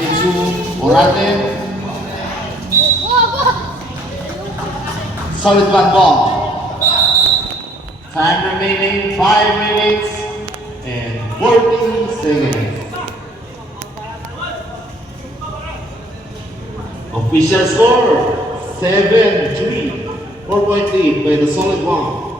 22, Orate. Solid one ball. Time remaining 5 minutes and 14 seconds. Official score 7-3. 4-point lead by the Solid One.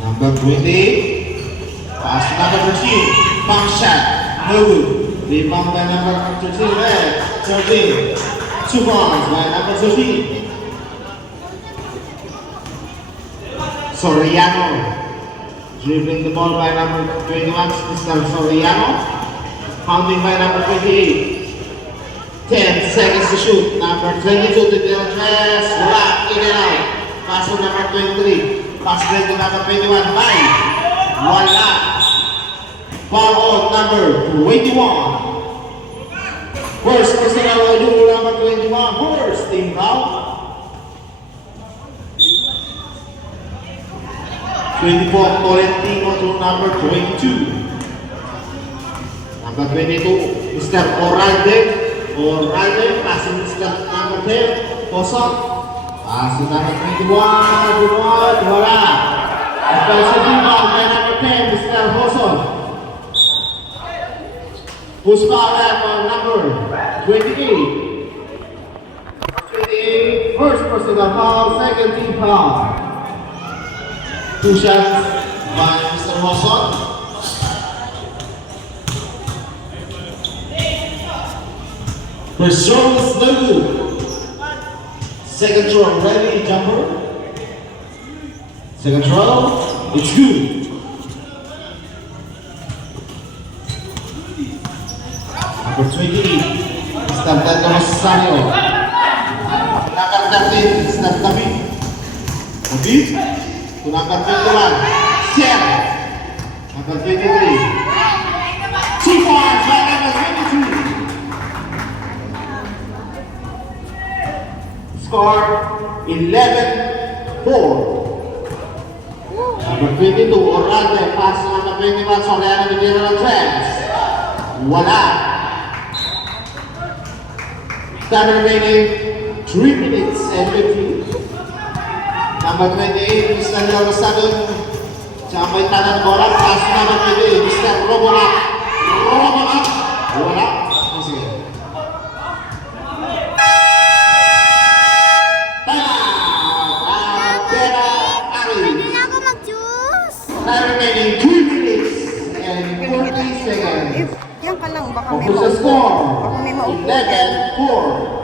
Number 28, pass to number 13, pump shot, no good. Rebound by number 13, red, 13. 2 points by number 13. Soriano, dribbling the ball by number 21, Mr. Soriano. Pounding by number 28. 10 seconds to shoot. Number 22 to the address. Wala, in and out. Pass to number 23. Pass break to number 21. Bye. Wala. Ball on number 21. First personal do number 21. First team foul. 24 Tolentino to number 22. Number 22, Mr. Oralde. Oralde, passing Mr. number 10, Poson. Pass to number 21, wala. Offensive rebound by number 10, Mr. Poson. Who's foul on number 28? 28, first personal foul, second team foul. 2 shots by Mr. Poson. First throw is no good. Second throw, ready, jumper. Second throw, it's good. Number 20, Mr. Daniel Rosario. Number 13, Mr. David. David to number 21, Sierra. Number 23. 2 points by number 22. Score 11-4. Number 22, Orlando, pass to number 21, Soriano with the trends. Wala. Time remaining 3 minutes and 15. Number 28, Mr. Lorosado. Siya may tanan bola, pass to number 28, Mr. Robolak. Robolak. Wala. Sige. Remaining 2 minutes and 40 seconds. Yan ka lang, baka may Official score baka may 11-4.